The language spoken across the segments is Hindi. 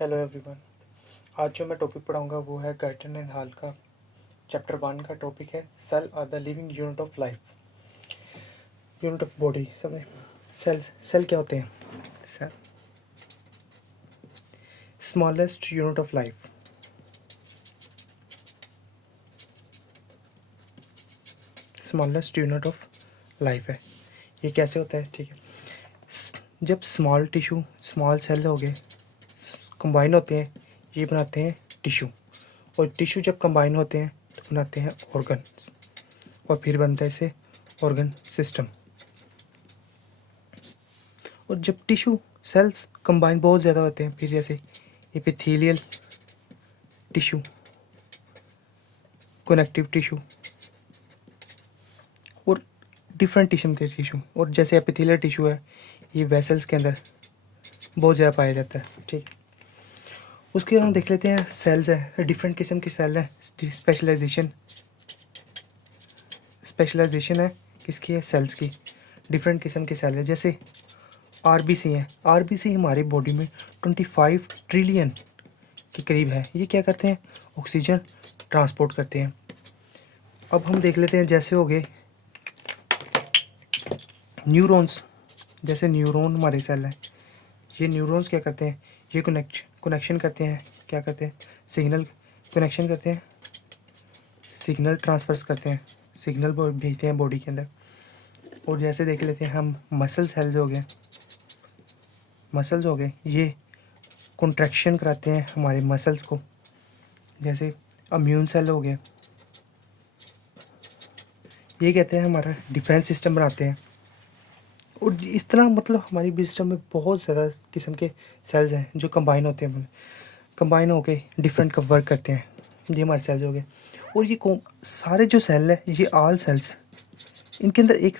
Hello everyone. आज जो मैं टॉपिक पढ़ाऊंगा वो है गार्टन एंड हॉल का चैप्टर 1 का टॉपिक है cell are the living unit of life, unit of body. समझ सेल क्या होते हैं? Cell smallest unit of life, smallest unit of life है। ये कैसे होता है? ठीक है, जब स्मॉल टिश्यू, स्मॉल सेल हो गए, कंबाइन होते हैं, ये बनाते हैं टिश्यू, और टिश्यू जब कंबाइन होते हैं तो बनाते हैं ऑर्गन, और फिर बनता है इसे ऑर्गन सिस्टम। और जब टिश्यू सेल्स कंबाइन बहुत ज़्यादा होते हैं, फिर जैसे एपिथेलियल टिश्यू, कनेक्टिव टिश्यू और डिफरेंट किस्म के टिश्यू, और जैसे एपिथेलियल टिश्यू है ये वेसल्स के अंदर बहुत ज़्यादा पाया जाता है। ठीक, उसके बाद हम देख लेते हैं सेल्स है, डिफरेंट किस्म की सेल है। स्पेशलाइजेशन है किसकी है? सेल्स की। डिफरेंट किस्म की सेल है, जैसे आरबीसी है। आरबीसी हमारी बॉडी में 25 ट्रिलियन के करीब है। ये क्या करते हैं? ऑक्सीजन ट्रांसपोर्ट करते हैं। अब हम देख लेते हैं, जैसे हो गए न्यूरॉन्स। जैसे न्यूरॉन हमारे सेल है, ये न्यूरॉन्स क्या करते हैं? ये कनेक्शन करते हैं। क्या करते हैं? सिग्नल कनेक्शन करते हैं, सिग्नल ट्रांसफर्स करते हैं, सिग्नल भेजते हैं बॉडी के अंदर। और जैसे देख लेते हैं हम मसल सेल्स हो गए, मसल्स हो गए, ये कॉन्ट्रैक्शन कराते हैं हमारे मसल्स को। जैसे इम्यून सेल हो गए, ये कहते हैं हमारा डिफेंस सिस्टम बनाते हैं। और इस तरह मतलब हमारी सिस्टम में बहुत ज़्यादा किस्म के सेल्स हैं जो कंबाइन होते हैं, कंबाइन होके डिफरेंट का वर्क करते हैं। ये हमारे सेल्स हो गए। और ये सारे जो सेल है, ये ऑल सेल्स, इनके अंदर एक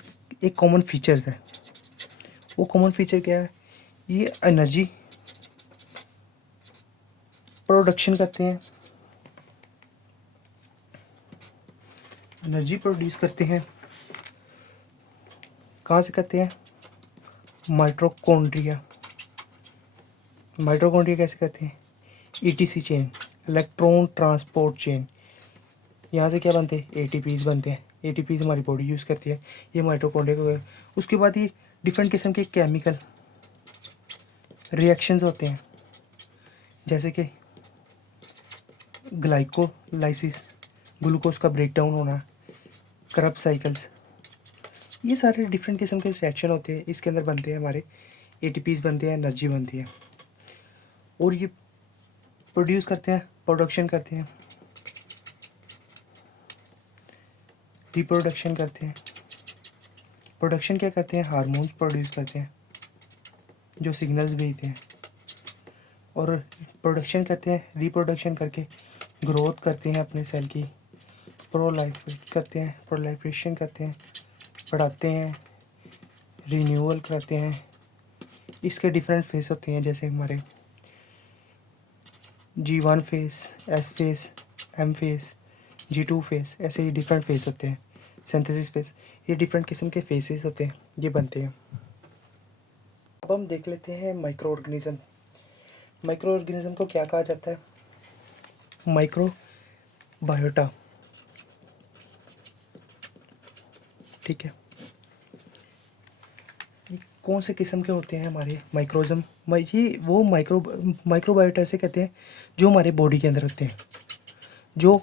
कॉमन फीचर्स है। वो कॉमन फीचर क्या है? ये एनर्जी प्रोडक्शन करते हैं, एनर्जी प्रोड्यूस करते हैं। कहाँ से करते हैं? माइटोकॉन्ड्रिया। माइटोकॉन्ड्रिया कैसे करते हैं? Etc chain, electron transport chain. यहाँ से क्या बनते हैं? एटीपीज बनते हैं। एटीपीज हमारी बॉडी यूज़ करती है, ये माइटोकॉन्ड्रिया को। उसके बाद ये डिफरेंट किस्म के केमिकल रिएक्शंस होते हैं, जैसे कि ग्लाइकोलाइसिस, ग्लूकोज का ब्रेकडाउन होना, करब साइकिल्स, ये सारे डिफरेंट किस्म के रिएक्शन होते हैं। इसके अंदर बनते हैं हमारे एटीपीज बनते हैं, एनर्जी बनती है। और ये प्रोड्यूस करते हैं, प्रोडक्शन करते हैं, रिप्रोडक्शन करते हैं। प्रोडक्शन क्या करते हैं? हार्मोन्स प्रोड्यूस करते हैं जो सिग्नल्स भेजते हैं। और प्रोडक्शन करते हैं, रिप्रोडक्शन करके ग्रोथ करते हैं अपने सेल की, प्रोलाइफरेशन करते हैं, बढ़ाते हैं, रिन्यूअल करते हैं। इसके डिफरेंट फेस होते हैं, जैसे हमारे G1 face, S face, M face, G2 face, ऐसे ही डिफरेंट फेस होते हैं। सिंथेसिस फेस, ये डिफरेंट किस्म के फेसेस होते हैं, ये बनते हैं। अब हम देख लेते हैं माइक्रो ऑर्गेनिज्म। माइक्रो ऑर्गेनिज्म को क्या कहा जाता है? Micro biota. ठीक है, ये कौन से किस्म के होते हैं हमारे माइक्रोजम? ये वो माइक्रोबायोटा से कहते हैं जो हमारे बॉडी के अंदर होते हैं, जो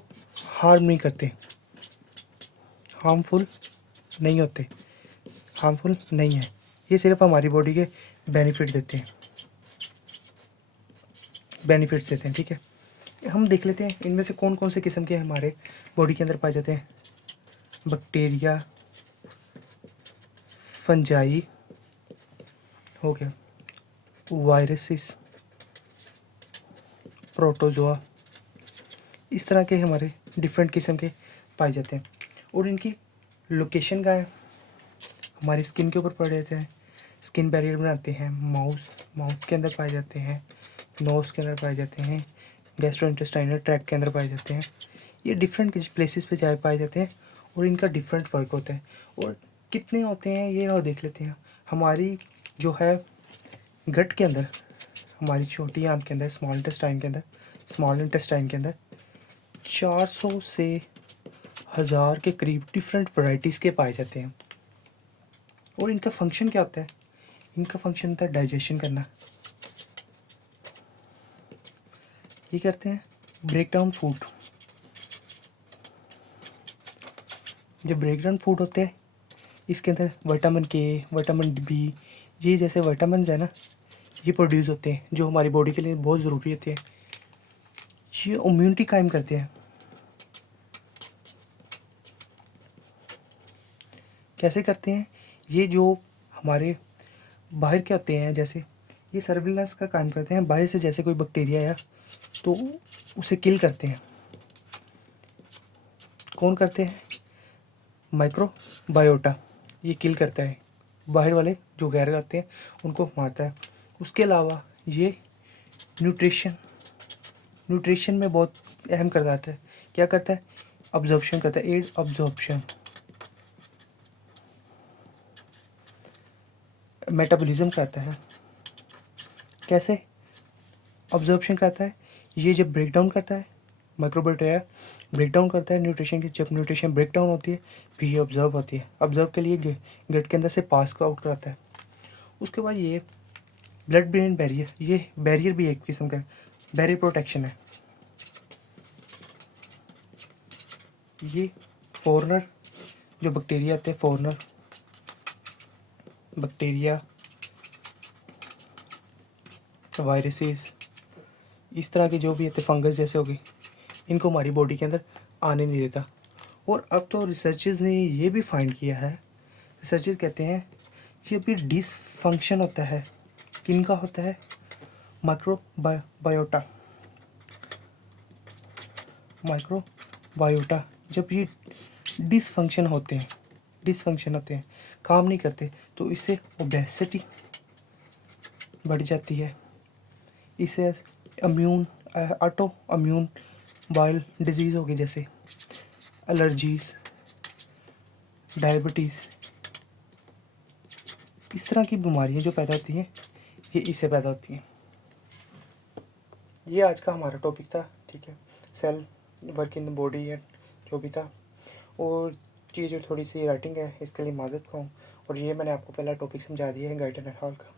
हार्म नहीं करते, हार्मफुल नहीं होते, हार्मफुल नहीं है। ये सिर्फ हमारी बॉडी के बेनिफिट देते हैं, बेनिफिट्स देते हैं। ठीक है, हम देख लेते हैं इनमें से कौन कौन से किस्म के हमारे बॉडी के अंदर पाए जाते हैं। बैक्टीरिया, फंजाई हो गया, वायरसेस, प्रोटोजोआ, इस तरह के हमारे डिफरेंट किस्म के पाए जाते हैं। और इनकी लोकेशन का है हमारी स्किन के ऊपर पड़ जाते हैं, स्किन बैरियर बनाते हैं। माउथ के अंदर पाए जाते हैं, नोज़ के अंदर पाए जाते हैं, गैस्ट्रोइंटेस्टाइनल ट्रैक्ट के अंदर पाए जाते हैं। ये डिफरेंट प्लेसेस पे जाए पाए जाते हैं, और इनका डिफरेंट वर्क होता है। और कितने होते हैं ये और देख लेते हैं। हमारी जो है गट के अंदर, हमारी छोटी आंत के अंदर, स्मॉल इंटेस्टाइन के अंदर 400 से 1000 के करीब डिफरेंट वैरायटीज़ के पाए जाते हैं। और इनका फंक्शन क्या होता है? इनका फंक्शन होता है डाइजेशन करना। ये करते हैं ब्रेक डाउन फूड। जब ब्रेक डाउन फूड होते हैं, इसके अंदर विटामिन के, विटामिन बी, ये जैसे विटामिन है ना, ये प्रोड्यूस होते हैं जो हमारी बॉडी के लिए बहुत ज़रूरी होते हैं। ये इम्यूनिटी कायम करते हैं। कैसे करते हैं? ये जो हमारे बाहर के होते हैं, जैसे ये सर्विलेंस का काम करते हैं। बाहर से जैसे कोई बैक्टीरिया आया तो उसे किल करते हैं। कौन करते हैं? माइक्रोबायोटा ये किल करता है, बाहर वाले जो गैर आते हैं उनको मारता है। उसके अलावा ये न्यूट्रिशन में बहुत अहम किरदार है। क्या करता है? अब्जॉर्प्शन करता है, एड अब्जॉर्प्शन। मेटाबॉलिज्म करता है। कैसे अब्जॉर्प्शन करता है? ये जब ब्रेक डाउन करता है, माइक्रोबायोटा ब्रेक डाउन करता है न्यूट्रिशन की। जब न्यूट्रिशन ब्रेक डाउन होती है फिर ये ऑब्जर्व होती है। ऑब्जर्व के लिए गट के अंदर से पास को आउट कराता है। उसके बाद ये ब्लड ब्रेन बैरियर, ये बैरियर भी एक किस्म का बैरियर प्रोटेक्शन है। ये फॉरनर जो बैक्टीरिया आते हैं, फॉरनर बैक्टीरिया, वायरसेस, इस तरह के जो भी आते, फंगस जैसे हो गए, इनको हमारी बॉडी के अंदर आने नहीं देता। और अब तो रिसर्चर्स ने ये भी फाइंड किया है, रिसर्चर्स कहते हैं ये भी डिसफंक्शन होता है। किनका होता है? माइक्रोबायोटा जब ये डिसफंक्शन होते हैं, काम नहीं करते, तो इससे ओबेसिटी बढ़ जाती है। इससे ऑटो इम्यून बाइल डिजीज़ होगी, जैसे एलर्जीज़, डायबिटीज़, इस तरह की बीमारियां जो पैदा होती हैं ये इससे पैदा होती हैं। ये आज का हमारा टॉपिक था, ठीक है। Cell work in the body है जो भी था। और ये जो थोड़ी सी राइटिंग है इसके लिए माजरत खाऊँ। और ये मैंने आपको पहला टॉपिक समझा दिया है गाइड एंड हॉल का।